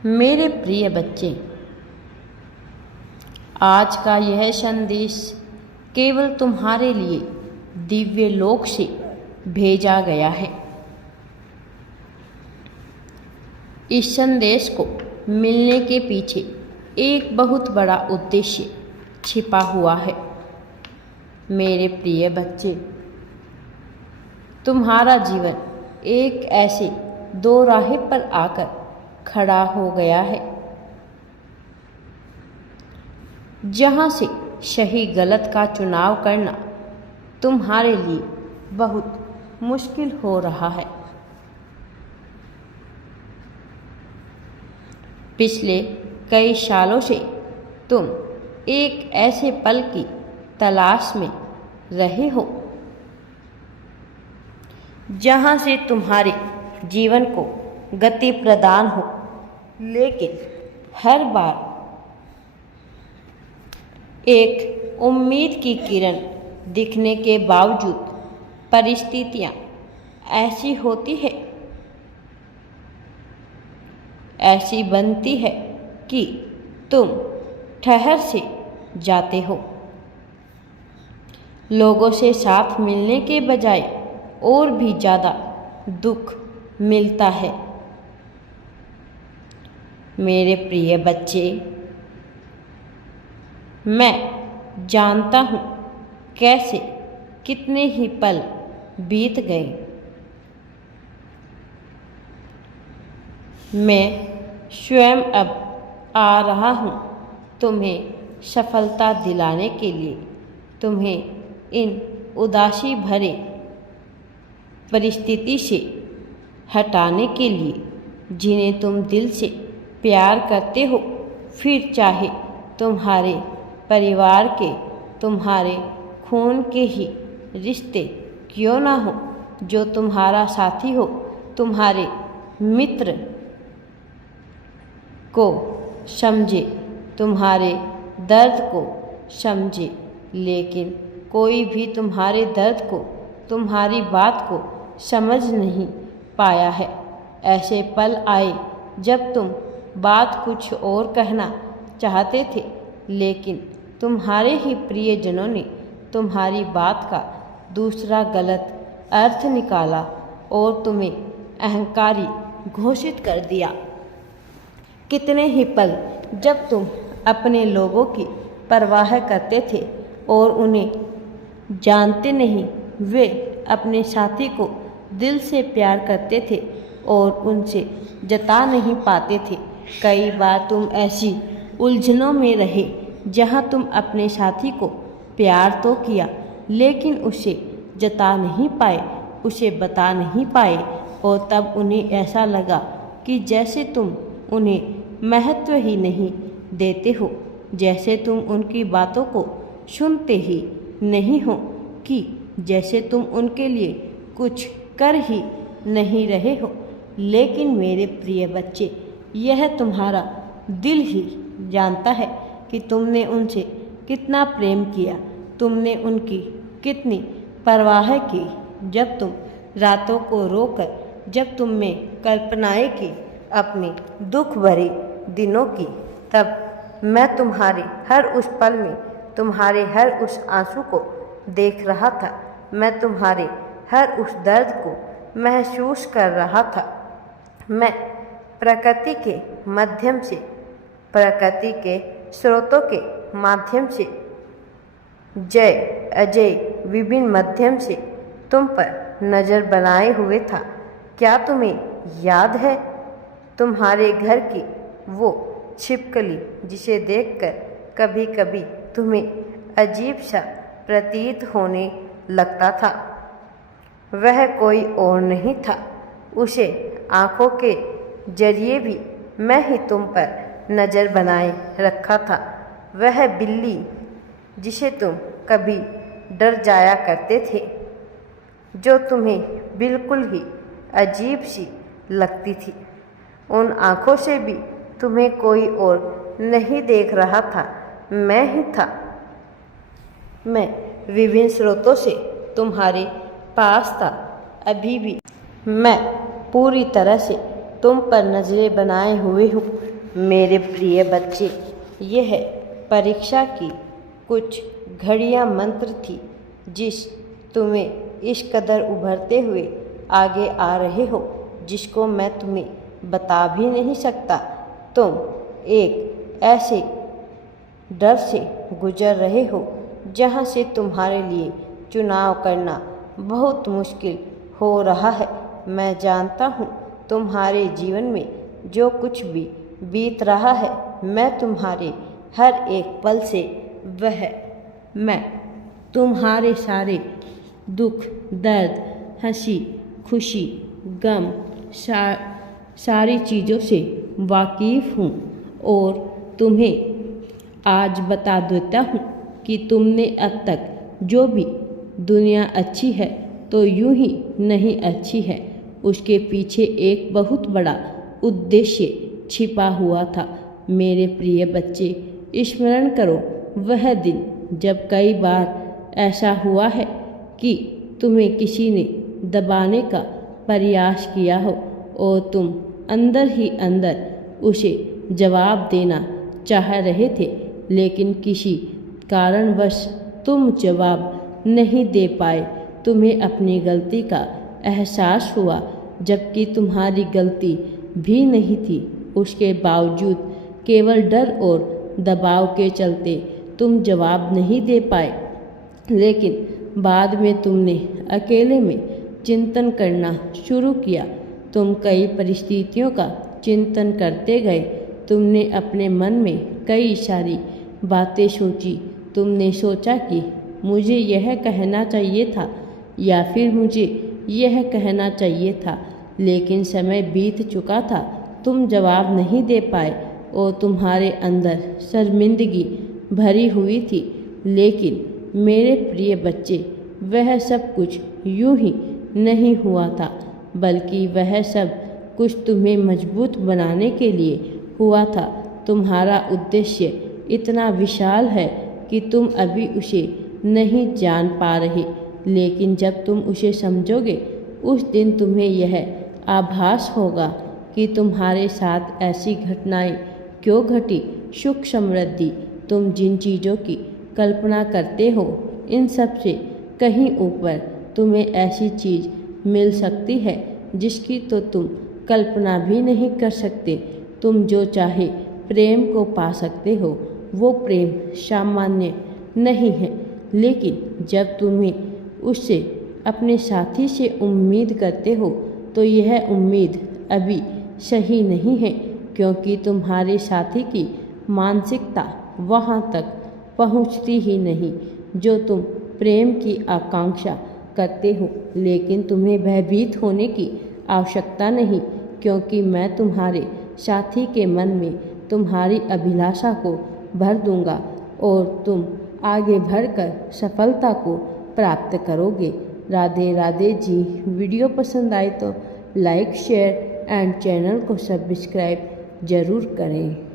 मेरे प्रिय बच्चे, आज का यह संदेश केवल तुम्हारे लिए दिव्य लोक से भेजा गया है। इस संदेश को मिलने के पीछे एक बहुत बड़ा उद्देश्य छिपा हुआ है। मेरे प्रिय बच्चे, तुम्हारा जीवन एक ऐसे दो राह पर आकर खड़ा हो गया है जहां से सही गलत का चुनाव करना तुम्हारे लिए बहुत मुश्किल हो रहा है। पिछले कई सालों से तुम एक ऐसे पल की तलाश में रहे हो जहां से तुम्हारे जीवन को गति प्रदान हो, लेकिन हर बार एक उम्मीद की किरण दिखने के बावजूद परिस्थितियां ऐसी होती है, ऐसी बनती है कि तुम ठहर से जाते हो। लोगों से साथ मिलने के बजाय और भी ज़्यादा दुख मिलता है। मेरे प्रिय बच्चे, मैं जानता हूँ कैसे कितने ही पल बीत गए। मैं स्वयं अब आ रहा हूँ तुम्हें सफलता दिलाने के लिए, तुम्हें इन उदासी भरे परिस्थिति से हटाने के लिए, जिन्हें तुम दिल से प्यार करते हो, फिर चाहे तुम्हारे परिवार के, तुम्हारे खून के ही रिश्ते क्यों ना हो, जो तुम्हारा साथी हो, तुम्हारे मित्र को समझे, तुम्हारे दर्द को समझे, लेकिन कोई भी तुम्हारे दर्द को, तुम्हारी बात को समझ नहीं पाया है। ऐसे पल आए जब तुम बात कुछ और कहना चाहते थे, लेकिन तुम्हारे ही प्रियजनों ने तुम्हारी बात का दूसरा गलत अर्थ निकाला और तुम्हें अहंकारी घोषित कर दिया। कितने ही पल जब तुम अपने लोगों की परवाह करते थे और उन्हें जानते नहीं, वे अपने साथी को दिल से प्यार करते थे और उनसे जता नहीं पाते थे। कई बार तुम ऐसी उलझनों में रहे जहां तुम अपने साथी को प्यार तो किया, लेकिन उसे जता नहीं पाए, उसे बता नहीं पाए, और तब उन्हें ऐसा लगा कि जैसे तुम उन्हें महत्व ही नहीं देते हो, जैसे तुम उनकी बातों को सुनते ही नहीं हो, कि जैसे तुम उनके लिए कुछ कर ही नहीं रहे हो। लेकिन मेरे प्रिय बच्चे, यह तुम्हारा दिल ही जानता है कि तुमने उनसे कितना प्रेम किया, तुमने उनकी कितनी परवाह की। जब तुम रातों को रोकर, जब तुमने कल्पनाएं की अपने दुख भरे दिनों की, तब मैं तुम्हारे हर उस पल में, तुम्हारे हर उस आंसू को देख रहा था। मैं तुम्हारे हर उस दर्द को महसूस कर रहा था। मैं प्रकृति के माध्यम से, प्रकृति के स्रोतों के माध्यम से, जय अजय विभिन्न माध्यम से तुम पर नज़र बनाए हुए था। क्या तुम्हें याद है तुम्हारे घर की वो छिपकली, जिसे देखकर कभी कभी तुम्हें अजीब सा प्रतीत होने लगता था? वह कोई और नहीं था, उसे आँखों के जरिए भी मैं ही तुम पर नज़र बनाए रखा था। वह बिल्ली जिसे तुम कभी डर जाया करते थे, जो तुम्हें बिल्कुल ही अजीब सी लगती थी। उन आँखों से भी तुम्हें कोई और नहीं देख रहा था, मैं ही था। मैं विभिन्न स्रोतों से तुम्हारे पास था। अभी भी मैं पूरी तरह से तुम पर नजरें बनाए हुए हूँ। मेरे प्रिय बच्चे, यह परीक्षा की कुछ घड़ियाँ मंत्र थी जिस तुम्हें इस कदर उभरते हुए आगे आ रहे हो, जिसको मैं तुम्हें बता भी नहीं सकता। तुम एक ऐसे डर से गुजर रहे हो जहाँ से तुम्हारे लिए चुनाव करना बहुत मुश्किल हो रहा है। मैं जानता हूँ तुम्हारे जीवन में जो कुछ भी बीत रहा है, मैं तुम्हारे हर एक पल से मैं तुम्हारे सारे दुख, दर्द, हंसी, खुशी, गम, सारी चीज़ों से वाकिफ़ हूँ और तुम्हें आज बता देता हूँ कि तुमने अब तक जो भी दुनिया अच्छी है तो यूं ही नहीं अच्छी है, उसके पीछे एक बहुत बड़ा उद्देश्य छिपा हुआ था। मेरे प्रिय बच्चे, स्मरण करो वह दिन जब कई बार ऐसा हुआ है कि तुम्हें किसी ने दबाने का प्रयास किया हो और तुम अंदर ही अंदर उसे जवाब देना चाह रहे थे, लेकिन किसी कारणवश तुम जवाब नहीं दे पाए। तुम्हें अपनी गलती का एहसास हुआ, जबकि तुम्हारी गलती भी नहीं थी। उसके बावजूद केवल डर और दबाव के चलते तुम जवाब नहीं दे पाए। लेकिन बाद में तुमने अकेले में चिंतन करना शुरू किया। तुम कई परिस्थितियों का चिंतन करते गए। तुमने अपने मन में कई सारी बातें सोची। तुमने सोचा कि मुझे यह कहना चाहिए था या फिर मुझे यह कहना चाहिए था, लेकिन समय बीत चुका था। तुम जवाब नहीं दे पाए और तुम्हारे अंदर शर्मिंदगी भरी हुई थी। लेकिन मेरे प्रिय बच्चे, वह सब कुछ यूं ही नहीं हुआ था, बल्कि वह सब कुछ तुम्हें मजबूत बनाने के लिए हुआ था। तुम्हारा उद्देश्य इतना विशाल है कि तुम अभी उसे नहीं जान पा रहे, लेकिन जब तुम उसे समझोगे उस दिन तुम्हें यह आभास होगा कि तुम्हारे साथ ऐसी घटनाएं क्यों घटी। सुख समृद्धि, तुम जिन चीज़ों की कल्पना करते हो, इन सब से कहीं ऊपर तुम्हें ऐसी चीज़ मिल सकती है जिसकी तो तुम कल्पना भी नहीं कर सकते। तुम जो चाहे प्रेम को पा सकते हो। वो प्रेम सामान्य नहीं है, लेकिन जब तुम्हें उससे अपने साथी से उम्मीद करते हो तो यह उम्मीद अभी सही नहीं है, क्योंकि तुम्हारे साथी की मानसिकता वहाँ तक पहुँचती ही नहीं जो तुम प्रेम की आकांक्षा करते हो। लेकिन तुम्हें भयभीत होने की आवश्यकता नहीं, क्योंकि मैं तुम्हारे साथी के मन में तुम्हारी अभिलाषा को भर दूंगा और तुम आगे बढ़कर सफलता को प्राप्त करोगे। राधे राधे जी। वीडियो पसंद आए तो लाइक, शेयर एंड चैनल को सब्सक्राइब ज़रूर करें।